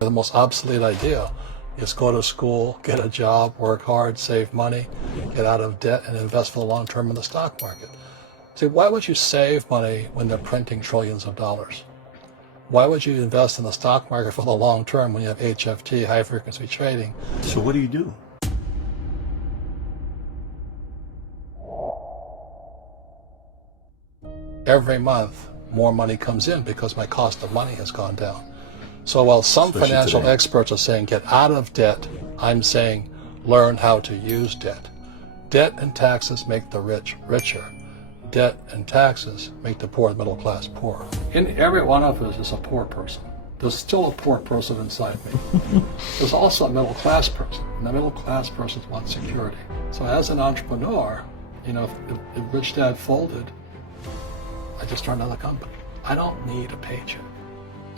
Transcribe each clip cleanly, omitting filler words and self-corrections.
The most obsolete idea is go to school, get a job, work hard, save money, get out of debt, and invest for the long term in the stock market. See, why would you save money when they're printing trillions of dollars? Why would you invest in the stock market for the long term when you have HFT, high frequency trading? So what do you do? Every month, more money comes in because my cost of money has gone down. So while some Especially financial today. experts are saying get out of debt, I'm saying learn how to use debt. Debt and taxes make the rich richer. Debt and taxes make the poor and middle class poorer. In every one of us is a poor person. There's still a poor person inside me. There's also a middle class person, and the middle class person wants security. So as an entrepreneur, if Rich Dad folded, I just started another company. I don't need a paycheck.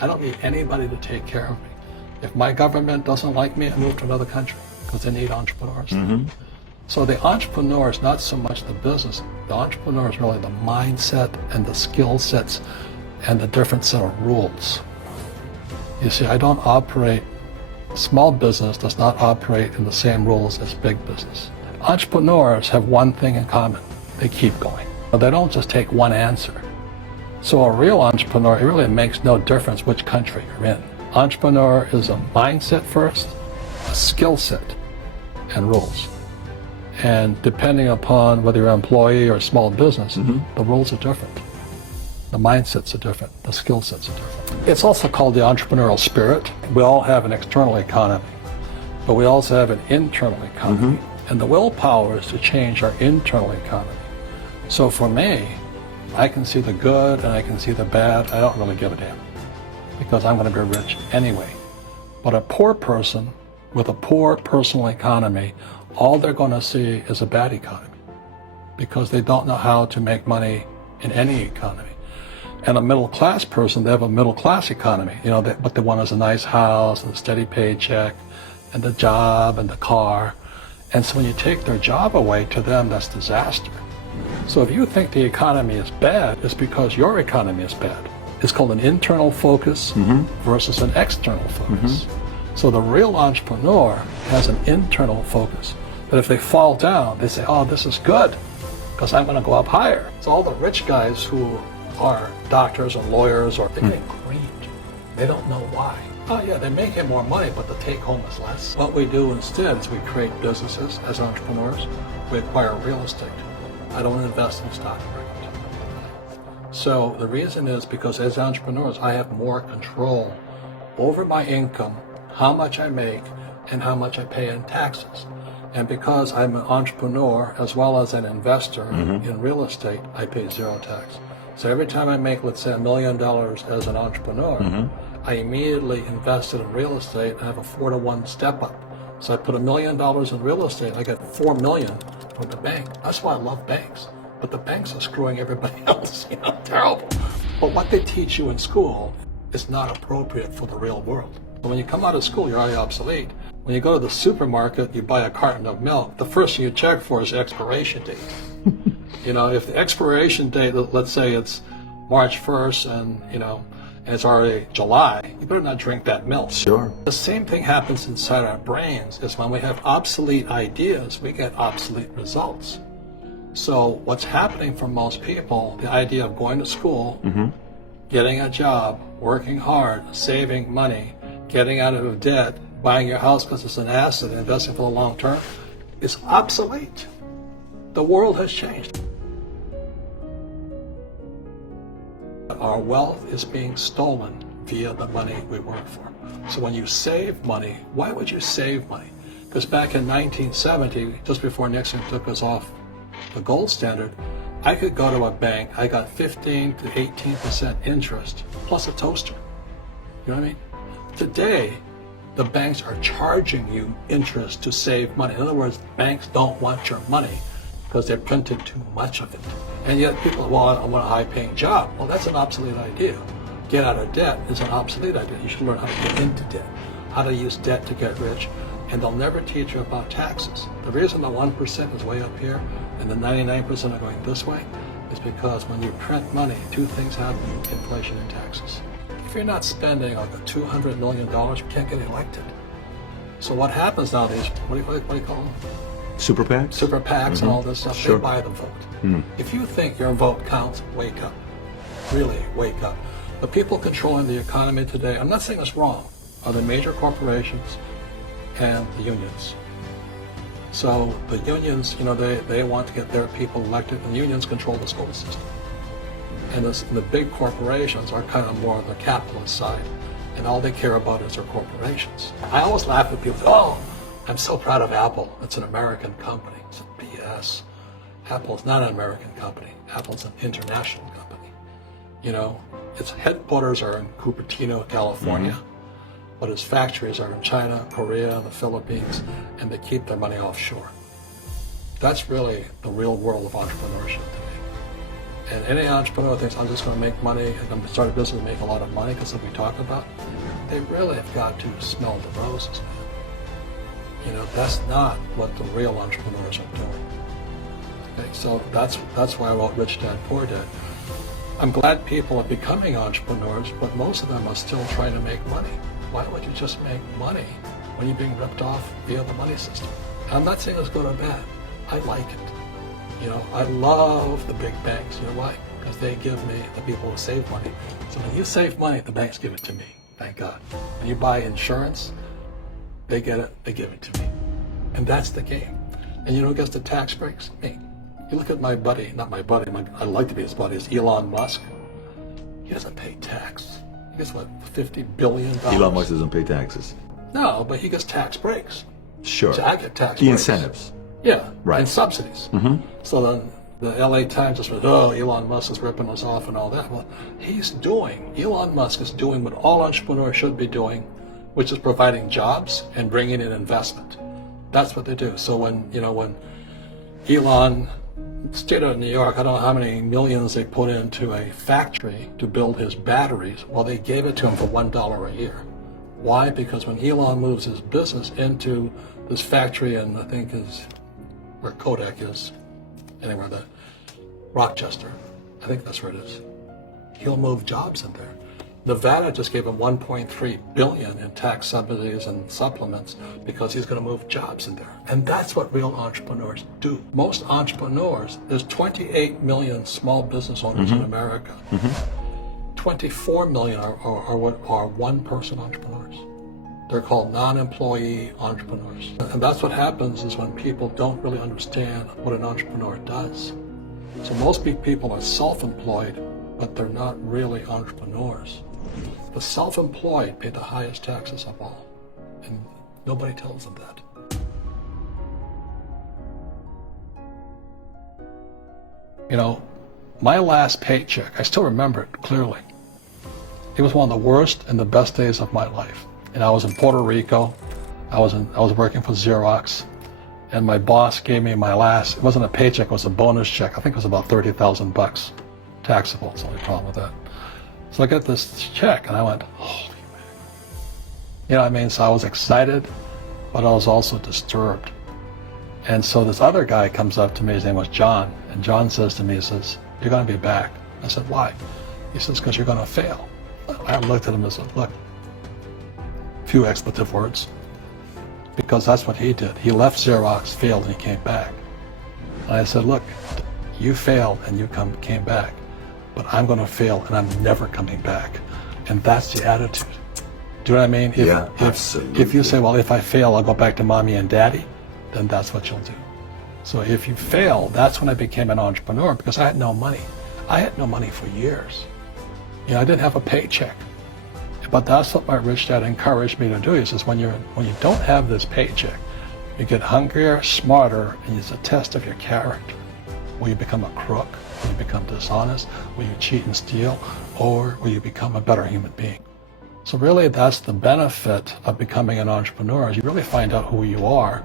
I don't need anybody to take care of me. If my government doesn't like me, I move to another country because they need entrepreneurs. Mm-hmm. So the entrepreneur is not so much the business. The entrepreneur is really the mindset and the skill sets and the different set of rules. You see, I don't operate, small business does not operate in the same rules as big business. Entrepreneurs have one thing in common. They keep going. They don't just take one answer. So a real entrepreneur, it really makes no difference which country you're in. Entrepreneur is a mindset first, a skill set, and rules. And depending upon whether you're an employee or a small business, the rules are different. The mindsets are different. The skill sets are different. It's also called the entrepreneurial spirit. We all have an external economy, but we also have an internal economy. And the willpower is to change our internal economy. So for me, I can see the good and I can see the bad. I don't really give a damn because I'm going to be rich anyway. But a poor person with a poor personal economy, all they're going to see is a bad economy because they don't know how to make money in any economy. And a middle class person, they have a middle class economy. What they want is a nice house and a steady paycheck and the job and the car. And so when you take their job away, to them, that's disaster. So if you think the economy is bad, it's because your economy is bad. It's called an internal focus versus an external focus. So the real entrepreneur has an internal focus. That if they fall down, they say, oh, this is good, because I'm going to go up higher. So all the rich guys who are doctors or lawyers, they're getting creamed. They don't know why. Oh yeah, they're making more money, but the take home is less. What we do instead is we create businesses as entrepreneurs. We acquire real estate. I don't invest in the stock market. So the reason is because as entrepreneurs, I have more control over my income, how much I make, and how much I pay in taxes. And because I'm an entrepreneur as well as an investor in real estate, I pay zero tax. So every time I make, let's say, $1 million as an entrepreneur, I immediately invested in real estate and have a 4-to-1 step up. So I put $1 million in real estate, I get $4 million from the bank. That's why I love banks. But the banks are screwing everybody else, terrible. But what they teach you in school is not appropriate for the real world. So when you come out of school, you're already obsolete. When you go to the supermarket, you buy a carton of milk, the first thing you check for is the expiration date. If the expiration date, let's say it's March 1st and it's already July, you better not drink that milk. Sure. The same thing happens inside our brains is when we have obsolete ideas, we get obsolete results. So what's happening for most people, the idea of going to school, getting a job, working hard, saving money, getting out of debt, buying your house because it's an asset, investing for the long term, is obsolete. The world has changed. Our wealth is being stolen via the money we work for. So when you save money, why would you save money? Because back in 1970, just before Nixon took us off the gold standard, I could go to a bank, I got 15 to 18% interest plus a toaster. You know what I mean? Today, the banks are charging you interest to save money. In other words, banks don't want your money because they printed too much of it. And yet people, well, I want a high-paying job. Well, that's an obsolete idea. Get out of debt is an obsolete idea. You should learn how to get into debt, how to use debt to get rich, and they'll never teach you about taxes. The reason the 1% is way up here and the 99% are going this way is because when you print money, two things happen: inflation and taxes. if you're not spending like $200 million, you can't get elected. So what happens nowadays, what do you call them? Super PACs? Super PACs and all this stuff, Sure. they buy the vote. If you think your vote counts, wake up. Really, wake up. The people controlling the economy today, I'm not saying it's wrong, are the major corporations and the unions. So the unions, they want to get their people elected, and unions control the school system. And the big corporations are kind of more on the capitalist side, and all they care about is their corporations. I always laugh at people, oh, I'm so proud of Apple. It's an American company. It's a BS. Apple is not an American company. Apple's an international company. Its headquarters are in Cupertino, California, but its factories are in China, Korea, the Philippines, and they keep their money offshore. That's really the real world of entrepreneurship today. And any entrepreneur thinks, I'm just going to make money, and I'm going to start a business and make a lot of money, because what we talk about, they really have got to smell the roses, man. That's not what the real entrepreneurs are doing. Okay, so that's why I wrote Rich Dad, Poor Dad. I'm glad people are becoming entrepreneurs, but most of them are still trying to make money. Why would you just make money when you're being ripped off via the money system? And I'm not saying it's good or bad. I like it. I love the big banks. You know why? Because they give me the people who save money. So when you save money, the banks give it to me. Thank God. When you buy insurance, they get it, they give it to me. And that's the game. And who gets the tax breaks? Me. You look at my buddy, not my buddy, I'd like to be his buddy, is Elon Musk. He doesn't pay tax. He gets what, $50 billion? Elon Musk doesn't pay taxes. No, but he gets tax breaks. Sure. So I get tax the breaks. incentives. Yeah, right. And subsidies. So then the LA Times just went, oh, Elon Musk is ripping us off and all that. Well, Elon Musk is doing what all entrepreneurs should be doing, which is providing jobs and bringing in investment. That's what they do. So when Elon, state of New York, I don't know how many millions they put into a factory to build his batteries. Well, they gave it to him for $1 a year. Why? Because when Elon moves his business into this factory, and I think is where Kodak is, anywhere, the Rochester, I think that's where it is. He'll move jobs in there. Nevada just gave him $1.3 billion in tax subsidies and supplements because he's going to move jobs in there. And that's what real entrepreneurs do. Most entrepreneurs, there's 28 million small business owners in America. 24 million are one-person entrepreneurs. They're called non-employee entrepreneurs. And that's what happens is when people don't really understand what an entrepreneur does. So most people are self-employed, but they're not really entrepreneurs. The self-employed pay the highest taxes of all, and nobody tells them that. My last paycheck, I still remember it clearly. It was one of the worst and the best days of my life. And I was in Puerto Rico. I was working for Xerox, and my boss gave me my last, it wasn't a paycheck, it was a bonus check. I think it was about $30,000 taxable. That's the only problem with that. So I got this check and I went, holy man. You know what I mean? So I was excited, but I was also disturbed. And so this other guy comes up to me, his name was John, and John says to me, he says, you're going to be back. I said, why? He says, because you're going to fail. I looked at him and said, look, few expletive words, because that's what he did. He left Xerox, failed, and he came back. And I said, look, you failed and you came back, but I'm going to fail and I'm never coming back. And that's the attitude. Do you know what I mean? Absolutely. If you say, well, if I fail, I'll go back to mommy and daddy, then that's what you'll do. So if you fail, that's when I became an entrepreneur, because I had no money. I had no money for years. I didn't have a paycheck. But that's what my rich dad encouraged me to do. He says, when you don't have this paycheck, you get hungrier, smarter, and it's a test of your character. Will you become a crook? Will you become dishonest? Will you cheat and steal? Or will you become a better human being? So really, that's the benefit of becoming an entrepreneur, is you really find out who you are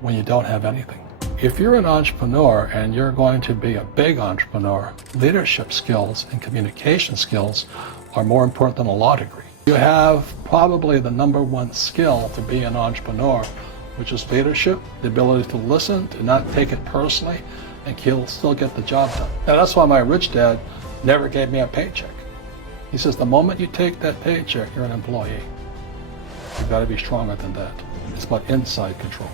when you don't have anything. If you're an entrepreneur and you're going to be a big entrepreneur, leadership skills and communication skills are more important than a law degree. You have probably the number one skill to be an entrepreneur, which is leadership, the ability to listen, to not take it personally, and he'll still get the job done. Now that's why my rich dad never gave me a paycheck. He says the moment you take that paycheck, you're an employee. You've got to be stronger than that. It's about inside control.